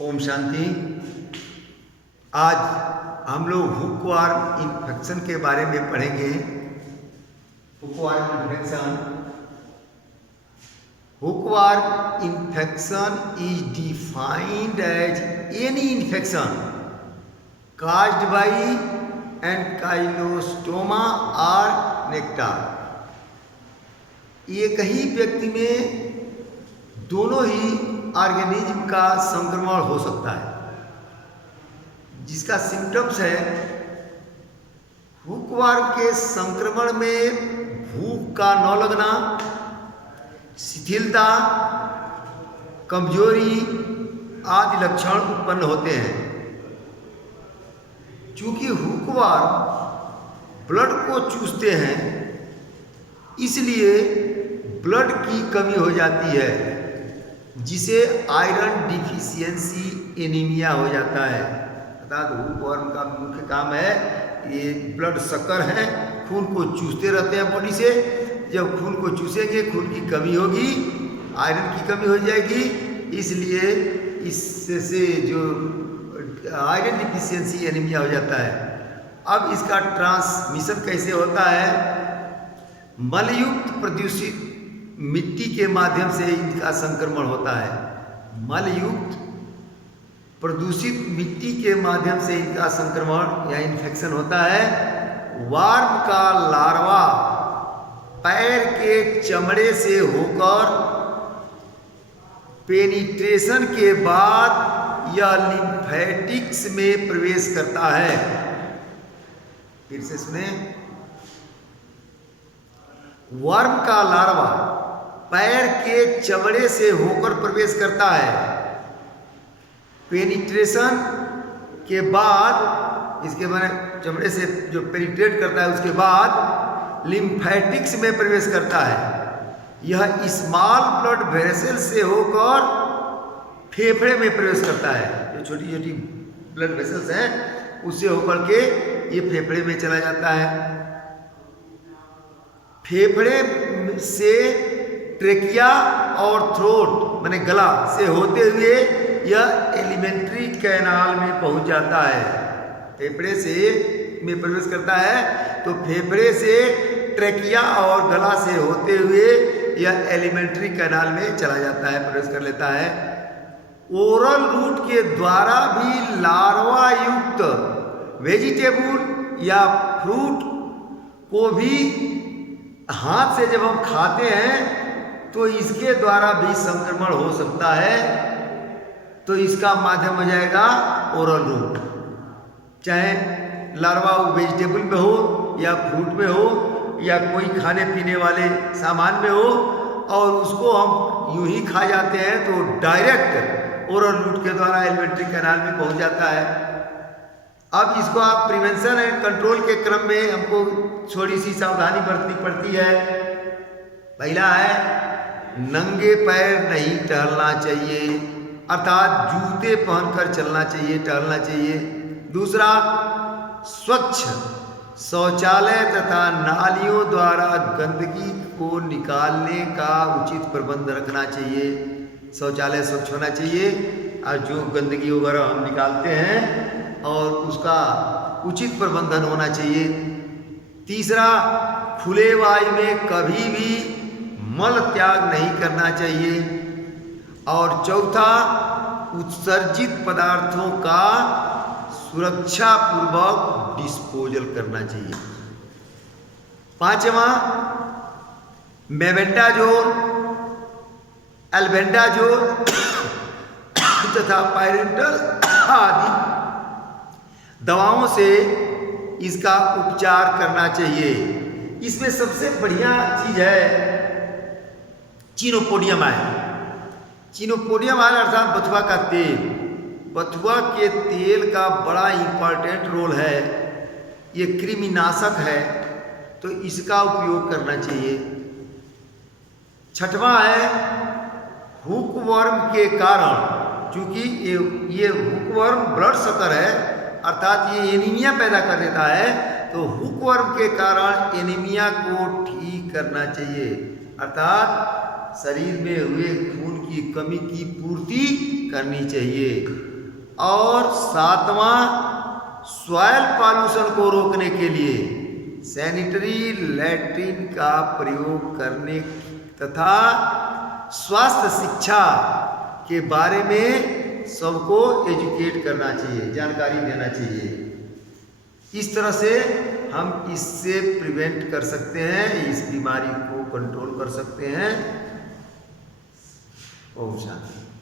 ओम शांति। आज हम लोग हुकवर्म इन्फेक्शन के बारे में पढ़ेंगे। Hookworm infection is defined as any infection caused by ancylostoma और नेक्टार। एक ही व्यक्ति में दोनों ही ऑर्गेनिज्म का संक्रमण हो सकता है। जिसका सिम्टम्स है, हुकवर्म के संक्रमण में भूख का न लगना, शिथिलता, कमजोरी आदि लक्षण उत्पन्न होते हैं। चूंकि हुकवर्म ब्लड को चूसते हैं, इसलिए ब्लड की कमी हो जाती है, जिसे आयरन डिफिशियंसी एनीमिया हो जाता है। अर्थात हुकवर्म का मुख्य काम है, ये ब्लड शक्कर है, खून को चूसते रहते हैं बॉडी से। जब खून को चूसेंगे, खून की कमी होगी, आयरन की कमी हो जाएगी, इसलिए इससे जो आयरन डिफिशियंसी एनीमिया हो जाता है। अब इसका ट्रांसमिशन कैसे होता है? मलयुक्त प्रदूषित मिट्टी के माध्यम से इनका संक्रमण होता है। मलयुक्त प्रदूषित मिट्टी के माध्यम से इनका संक्रमण या इन्फेक्शन होता है। वर्म का लार्वा पैर के चमड़े से होकर पेनिट्रेशन के बाद यह लिम्फेटिक्स में प्रवेश करता है। फिर से सुने, वर्म का लार्वा पैर के चमड़े से होकर प्रवेश करता है। पेनिट्रेशन के बाद, इसके बाद चमड़े से जो पेनिट्रेट करता है, उसके बाद लिम्फेटिक्स में प्रवेश करता है। यह स्मॉल ब्लड वेसल से होकर फेफड़े में प्रवेश करता है। जो छोटी छोटी ब्लड वेसल्स हैं, उससे होकर के ये फेफड़े में चला जाता है। फेफड़े से ट्रेकिया और थ्रोट माने गला से होते हुए यह एलिमेंट्री कैनाल में पहुंच जाता है। फेफड़े से में प्रवेश करता है, तो फेफड़े से ट्रेकिया और गला से होते हुए यह एलिमेंट्री कैनाल में चला जाता है, प्रवेश कर लेता है। ओरल रूट के द्वारा भी लार्वा युक्त वेजिटेबल या फ्रूट को भी हाथ से जब हम खाते हैं, तो इसके द्वारा भी संक्रमण हो सकता है। तो इसका माध्यम हो जाएगा ओरल रूट। चाहे लार्वा वेजिटेबल में हो या फ्रूट में हो या कोई खाने पीने वाले सामान में हो, और उसको हम यूं ही खा जाते हैं, तो डायरेक्ट ओरल रूट के द्वारा एलिमेंट्री कैनाल में पहुंच जाता है। अब इसको आप प्रिवेंशन एंड कंट्रोल के क्रम में हमको थोड़ी सी सावधानी बरतनी पड़ती है। पहला है, नंगे पैर नहीं टहलना चाहिए, अर्थात जूते पहनकर चलना चाहिए, टहलना चाहिए। दूसरा, स्वच्छ शौचालय तथा नालियों द्वारा गंदगी को निकालने का उचित प्रबंध रखना चाहिए। शौचालय स्वच्छ होना चाहिए, और जो गंदगी वगैरह हम निकालते हैं और उसका उचित प्रबंधन होना चाहिए। तीसरा, खुले वायु में कभी भी मल त्याग नहीं करना चाहिए। और चौथा, उत्सर्जित पदार्थों का सुरक्षा पूर्वक डिस्पोजल करना चाहिए। पांचवा, मेबेंडाजोल, एल्बेंडाजोल तथा पायरेंटल आदि दवाओं से इसका उपचार करना चाहिए। इसमें सबसे बढ़िया चीज है चिनोपोडियम ऑयल। चिनोपोडियम ऑयल अर्थात बथुआ का तेल। बथुआ के तेल का बड़ा इंपॉर्टेंट रोल है। ये कृमिनाशक है, तो इसका उपयोग करना चाहिए। छठवां है, हुकवर्म के कारण, चूंकि ये हुकवर्म ब्लड शक्कर है, अर्थात ये एनीमिया पैदा कर देता है, तो हुकवर्म के कारण एनीमिया को ठीक करना चाहिए। अर्थात शरीर में हुए खून की कमी की पूर्ति करनी चाहिए। और सातवां, सॉइल पॉल्यूशन को रोकने के लिए सैनिटरी लैट्रिन का प्रयोग करने तथा स्वास्थ्य शिक्षा के बारे में सबको एजुकेट करना चाहिए, जानकारी देना चाहिए। इस तरह से हम इससे प्रिवेंट कर सकते हैं, इस बीमारी को कंट्रोल कर सकते हैं। ओम शांति।